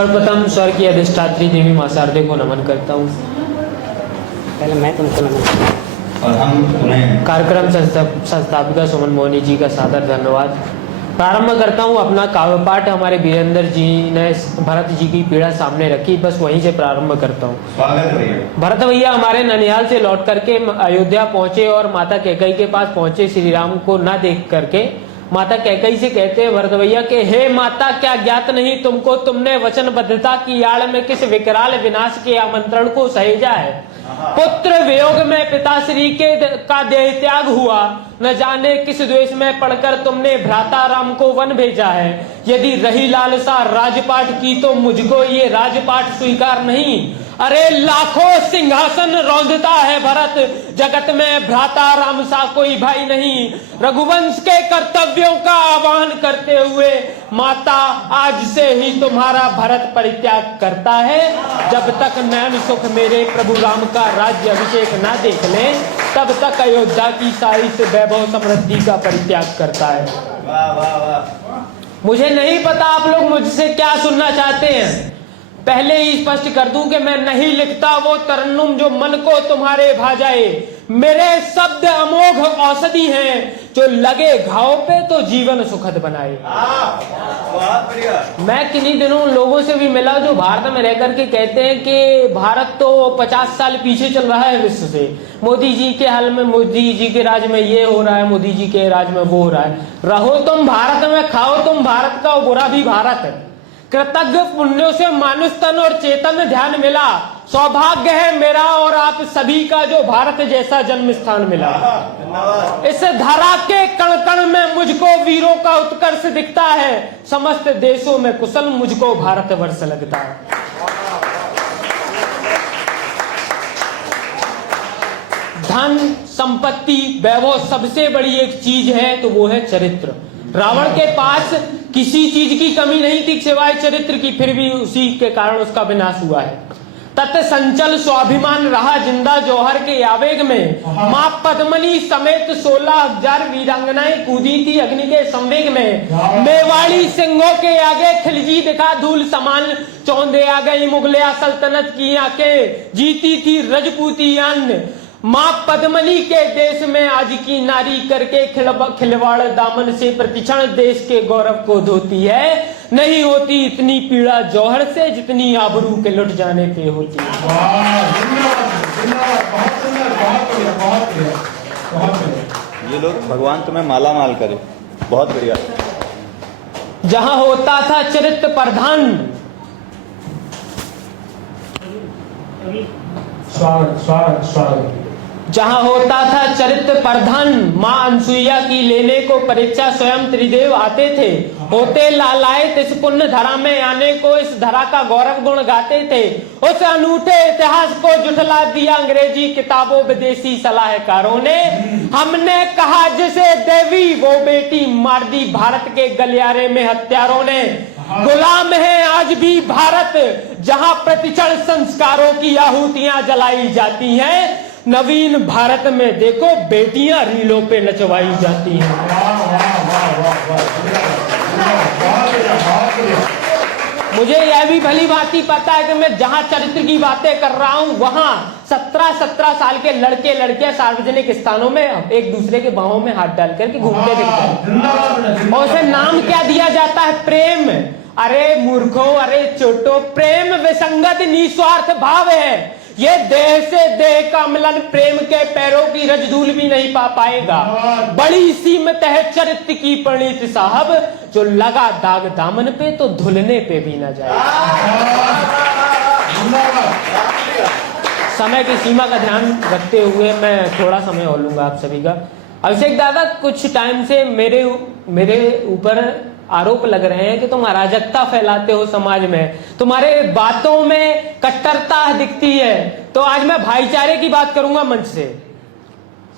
सर्वप्रथम स्वर की अधिष्ठात्री देवी मां शारदे को नमन करता हूँ। पहले मैं तुमको नमन करता हूँ। और हम तुम्हें कार्यक्रम संस्थापिका सुमन मोहनी जी का सादर धन्यवाद। प्रारंभ करता हूँ अपना काव्य पाठ। हमारे वीरेंद्र जी ने भरत जी की पीड़ा सामने रखी, बस वहीं से प्रारंभ करता हूँ। स्वागत भैया। भरत भैया हमारे ननिहाल से लौट करके अयोध्या पहुंचे और माता कैकेयी के पास पहुंचे। श्री राम को न देख करके माता कैकेयी से कहते हैं भरत भैया के, हे माता, क्या ज्ञात नहीं तुमको, तुमने वचनबद्धता की आड़ में किस विकराल विनाश के आमंत्रण को सहेजा है। पुत्र वियोग में पिताश्री का देह त्याग हुआ, न जाने किस द्वेष में पढ़कर तुमने भ्राता राम को वन भेजा है। यदि रही लालसा राजपाट की तो मुझको ये राजपाट स्वीकार नहीं। अरे लाखों सिंहासन रौंदता है भरत, जगत में भ्राता राम सा कोई भाई नहीं। रघुवंश के कर्तव्यों का आह्वान करते हुए माता आज से ही तुम्हारा भरत परित्याग करता है। जब तक नैन सुख मेरे प्रभु राम का राज्य अभिषेक ना देख ले, तब तक अयोध्या की सारी से वैभव समृद्धि का परित्याग करता है। वाह वाह वाह। मुझे नहीं पता आप लोग मुझसे क्या सुनना चाहते हैं। पहले ही स्पष्ट कर दूं कि मैं नहीं लिखता वो तरन्नुम जो मन को तुम्हारे भा जाए। मेरे शब्द अमोघ औषधि हैं, जो लगे घाव पे तो जीवन सुखद बनाए। बहुत बढ़िया। मैं किन्हीं दिनों लोगों से भी मिला जो भारत में रह करके कहते हैं कि भारत तो 50 साल पीछे चल रहा है विश्व से। मोदी जी के हाल में, मोदी जी के राज में ये हो रहा है, मोदी जी के राज में वो हो रहा है। रहो तुम भारत में, खाओ तुम भारत का, बुरा भी भारत है। कृतज्ञ पुण्यों से मानुष तन और चेतन ध्यान मिला। सौभाग्य है मेरा और आप सभी का जो भारत जैसा जन्म स्थान मिला। इस धरा के कण कण में मुझको वीरों का उत्कर्ष दिखता है। समस्त देशों में कुशल मुझको भारतवर्ष लगता है। धन संपत्ति वैभव सबसे बड़ी एक चीज है तो वो है चरित्र। रावण के पास किसी चीज की कमी नहीं थी सिवाय चरित्र की, फिर भी उसी के कारण उसका विनाश हुआ है। तत् संचल स्वाभिमान रहा जिंदा जौहर के आवेग में। मां पद्मनी समेत 16,000 वीरांगनाएं कूदी थी अग्नि के संवेग में। मेवाड़ी सिंहों के आगे खिलजी दिखा धूल समान, चौंधे आ गई मुगलिया सल्तनत की आंखें, जीती थी रजपूतियान। मां पद्मनी के देश में आज की नारी करके खिलवाड़ दामन से प्रतिक्षण देश के गौरव को धोती है। नहीं होती इतनी पीड़ा जौहर से जितनी आबरू के लुट जाने पे होती है। ये लोग भगवान तुम्हें माला माल करे। बहुत बढ़िया। जहां होता था चरित्र प्रधान, जहां होता था चरित्र प्रधान, मां अनसुईया की लेने को परीक्षा स्वयं त्रिदेव आते थे। होते लालायित इस पुण्य धरा में आने को, इस धरा का गौरव गुण गाते थे। उस अनूठे इतिहास को जुठला दिया अंग्रेजी किताबों विदेशी सलाहकारों ने। हमने कहा जिसे देवी वो बेटी मार दी भारत के गलियारे में हत्यारों ने। गुलाम है आज भी भारत जहां प्रतिक्षण संस्कारों की आहुतियां जलाई जाती हैं। नवीन भारत में देखो बेटियां रीलों पे नचवाई जाती हैं। मुझे यह भी भली भांति पता है कि मैं जहां चरित्र की बातें कर रहा हूं वहां 17-17 साल के लड़के लड़कियां सार्वजनिक स्थानों में एक दूसरे के बाहों में हाथ डाल करके घूमते दिखते हैं। और उसे नाम क्या दिया जाता है? प्रेम। अरे मूर्खों, अरे चोटो, प्रेम विसंगत निस्वार्थ भाव है। ये देह से देह का मिलन प्रेम के पैरों की रजधूल भी नहीं पा पाएगा। बड़ी सीमित है चरित्र की परिणति साहब, जो लगा दाग दामन पे तो धुलने पे भी ना जाए। समय की सीमा का ध्यान रखते हुए मैं थोड़ा समय और लूंगा आप सभी का। अभिषेक दादा, कुछ टाइम से मेरे ऊपर आरोप लग रहे हैं कि तुम अराजकता फैलाते हो समाज में, तुम्हारे बातों में कट्टरता दिखती है। तो आज मैं भाईचारे की बात करूंगा मंच से।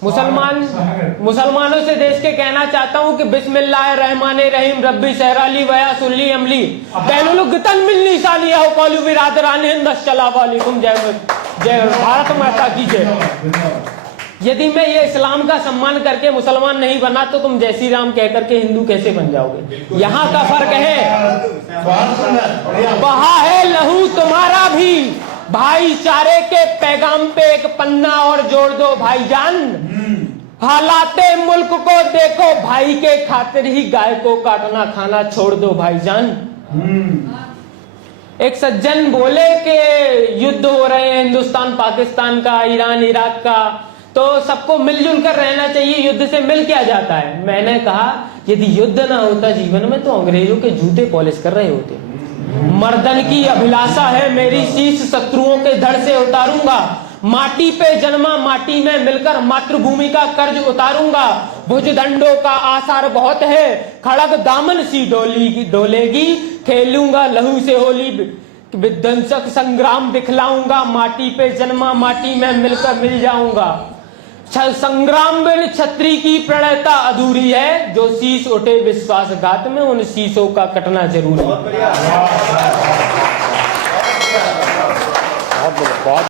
मुसलमानों से देश के कहना चाहता हूं कि बिस्मिल्लाहिर्रहमानिर्रहीम रब्बी सहराली वया सुल्ली अमली बैनुलुगतन मिलनी सालिया हो कौलु बिरादरान हिंद अस्सलामु अलैकुम। जय भारत माता की जय। यदि मैं ये इस्लाम का सम्मान करके मुसलमान नहीं बना तो तुम जय श्री राम कह करके हिंदू कैसे बन जाओगे? यहाँ का फर्क है। वहां है भाईचारे के पैगाम पे एक पन्ना और जोड़ दो भाईजान। हालाते मुल्क को देखो, भाई के खातिर ही गाय को काटना खाना छोड़ दो भाईजान। एक सज्जन बोले कि युद्ध हो रहे हैं हिंदुस्तान पाकिस्तान का, ईरान इराक का, तो सबको मिलजुल कर रहना चाहिए, युद्ध से मिल क्या जाता है। मैंने कहा यदि युद्ध ना होता जीवन में तो अंग्रेजों के जूते पॉलिश कर रहे होते। मर्दन की अभिलाषा है मेरी शीश शत्रुओं के धड़ से उतारूंगा। माटी पे जन्मा माटी में मिलकर मातृभूमि का कर्ज उतारूंगा। भुजदंडों का आसार बहुत है, खड़ग दामन सी डोलेगी। खेलूंगा लहू से होली, विध्वंसक संग्राम दिखलाऊंगा। माटी पे जन्मा माटी में मिलकर मिल जाऊंगा। संग्राम बिन छत्री की प्रणयता अधूरी है। जो शीश उठे विश्वासघात में उन शीशों का कटना जरूरी है।